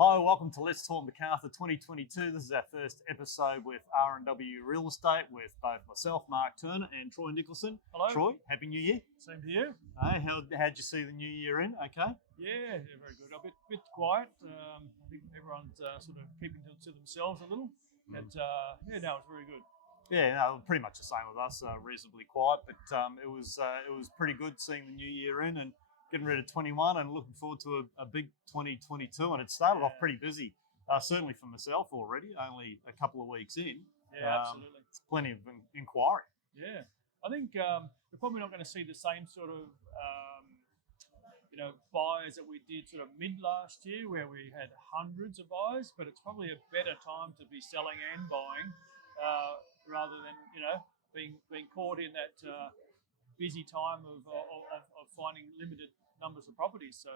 Hi, welcome to Let's Talk MacArthur 2022. This is our first episode with R&W Real Estate with both myself, Mark Turner, and Troy Nicholson. Hello. Troy, Happy New Year. Same to you. Hey, how'd you see the new year in? Okay? Yeah, very good. A bit quiet. I think everyone's sort of keeping to themselves a little. But no, it was very good. Yeah, no, pretty much the same with us. Reasonably quiet, but it was pretty good seeing the new year in and getting rid of 21 and looking forward to a big 2022. And it started off pretty busy, certainly for myself already, only a couple of weeks in. Yeah, absolutely. Plenty of inquiry. Yeah. I think we're probably not going to see the same sort of, buyers that we did sort of mid last year where we had hundreds of buyers, but it's probably a better time to be selling and buying rather than, being caught in that busy time of finding limited numbers of properties. So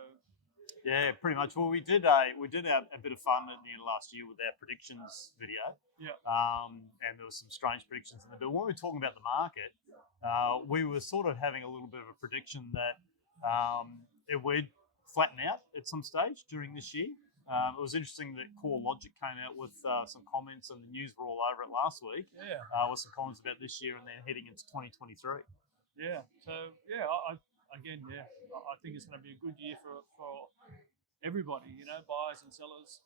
yeah, pretty much. Well, we did a bit of fun at the end of last year with our predictions video. Yeah. And there was some strange predictions in the bill. When we were talking about the market, we were sort of having a little bit of a prediction that it would flatten out at some stage during this year. It was interesting that Core Logic came out with some comments, and the news were all over it last week. Yeah. With some comments about this year and then heading into 2023. Yeah. So I think it's going to be a good year for everybody. Buyers and sellers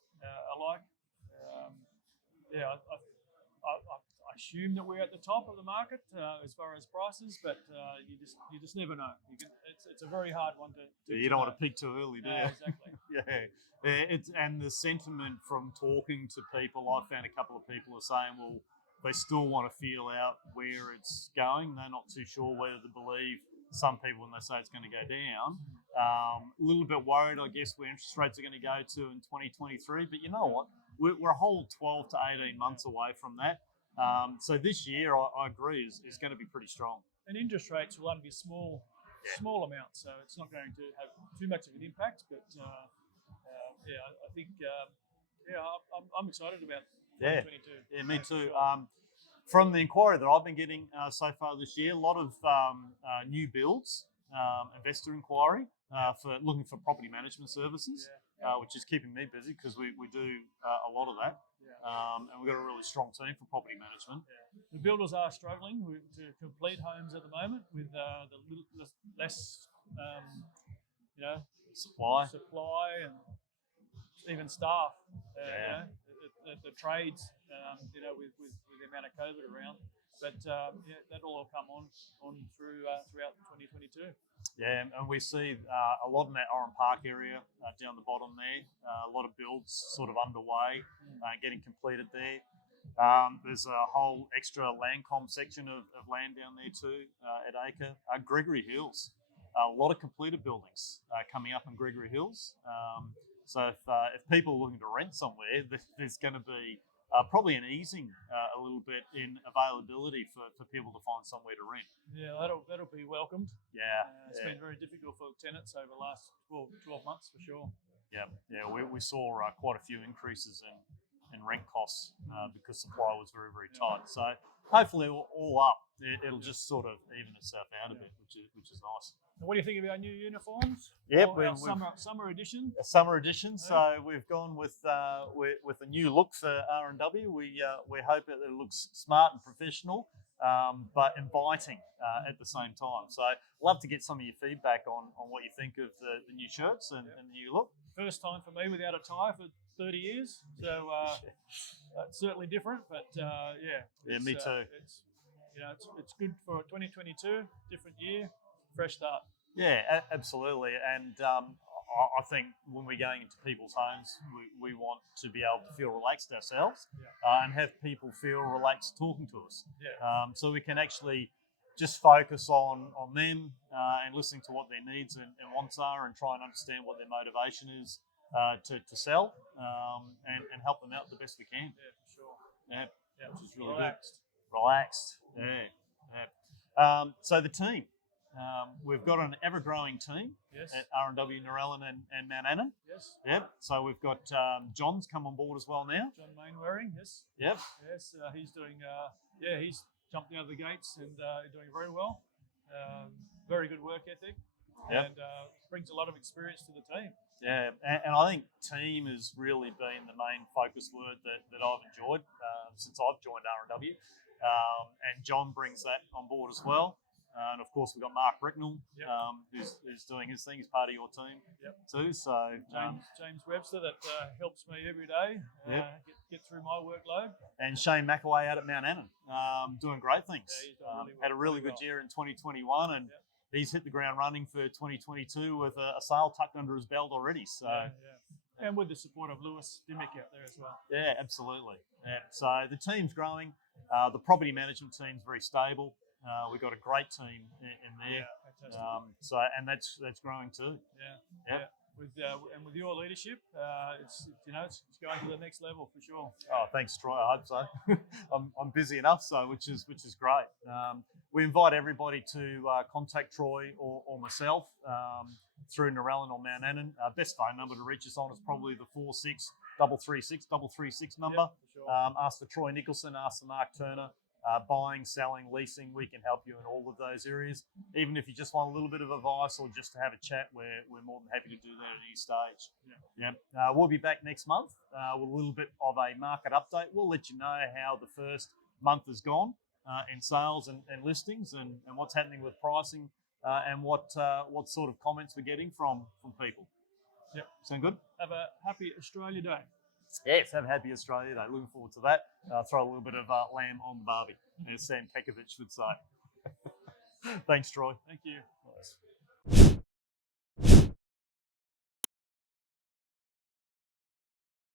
alike. I assume that we're at the top of the market as far as prices, but you just never know. It's a very hard one to you don't want to peak too early, do you? Exactly. And the sentiment from talking to people, I found a couple of people are saying, well, they still want to feel out where it's going. They're not too sure whether to believe some people when they say it's going to go down. A little bit worried, I guess, where interest rates are going to go to in 2023. But you know what? We're a whole 12 to 18 months away from that. So this year, I agree, is going to be pretty strong. And interest rates will only be small amounts, so it's not going to have too much of an impact. But I think I'm excited about 2022. Yeah, me too. Sure. From the inquiry that I've been getting so far this year, a lot of new builds, investor inquiry for looking for property management services, which is keeping me busy because we do a lot of that. And we've got a really strong team for property management. Yeah. The builders are struggling to complete homes at the moment with the less, supply and even staff. The trades, with the amount of COVID around. But that all will come on throughout 2022. Yeah, and we see a lot in that Oran Park area down the bottom there. A lot of builds sort of underway, getting completed there. There's a whole extra Landcom section of land down there too at Acre. Gregory Hills, a lot of completed buildings coming up in Gregory Hills. So if people are looking to rent somewhere, there's going to be probably an easing a little bit in availability for people to find somewhere to rent. Yeah, that'll be welcomed. Yeah. It's been very difficult for tenants over the last 12 months for sure. Yeah. We saw quite a few increases in rent costs because supply was very, very tight. So hopefully all up, it'll just sort of even itself out a bit, which is nice. And what do you think of our new uniforms? Yep, our summer edition. A summer edition. So we've gone with a new look for R&W. We hope that it looks smart and professional, but inviting at the same time. So love to get some of your feedback on what you think of the new shirts and the new look. First time for me without a tie for 30 years, so it's certainly different. But me too. It's good for 2022, different year. Fresh start. Yeah, absolutely. And I think when we're going into people's homes, we want to be able to feel relaxed ourselves and have people feel relaxed talking to us. Yeah. So we can actually just focus on them and listening to what their needs and wants are and try and understand what their motivation is to sell and help them out the best we can. Yeah, for sure. Yeah, which is really Relaxed. good. Relaxed. Yeah. So the team. We've got an ever-growing team at R&W Narellan and Mount Anna. Yes. Yep. So we've got John's come on board as well now. John Mainwaring, yes. Yep. Yes, he's doing. He's jumped out of the gates and doing very well. Very good work ethic. Yep. and brings a lot of experience to the team. Yeah, and I think team has really been the main focus word that I've enjoyed since I've joined R&W. And John brings that on board as well. And of course, we've got Mark Ricknell, Yep. who's doing his thing. He's part of your team too. So James Webster, that helps me every day get through my workload. And Shane McAway out at Mount Annan, doing great things. Yeah, he's done Had a really good year in 2021, and he's hit the ground running for 2022 with a sale tucked under his belt already. So, and with the support of Lewis Dimmick out there as well. Yeah, absolutely. Yeah. So the team's growing. The property management team's very stable. We've got a great team in there. Yeah, fantastic. And that's growing too. Yeah. With your leadership, it's going to the next level for sure. Oh, thanks, Troy. I hope so. I'm busy enough, so which is great. We invite everybody to contact Troy or myself through Narellan or Mount Annan. Best phone number to reach us on is probably the 46-336-336 number. Yep, for sure. Ask for Troy Nicholson. Ask for Mark Turner. Buying, selling, leasing, we can help you in all of those areas. Even if you just want a little bit of advice or just to have a chat, we're more than happy to do that at any stage. We'll be back next month with a little bit of a market update. We'll let you know how the first month has gone in sales and listings and what's happening with pricing and what sort of comments we're getting from people. Yep. Sound good? Have a happy Australia Day. Yes, have a happy Australia Day. Looking forward to that. Throw a little bit of lamb on the barbie, as Sam Pekovic would say. Thanks, Troy. Thank you. Nice.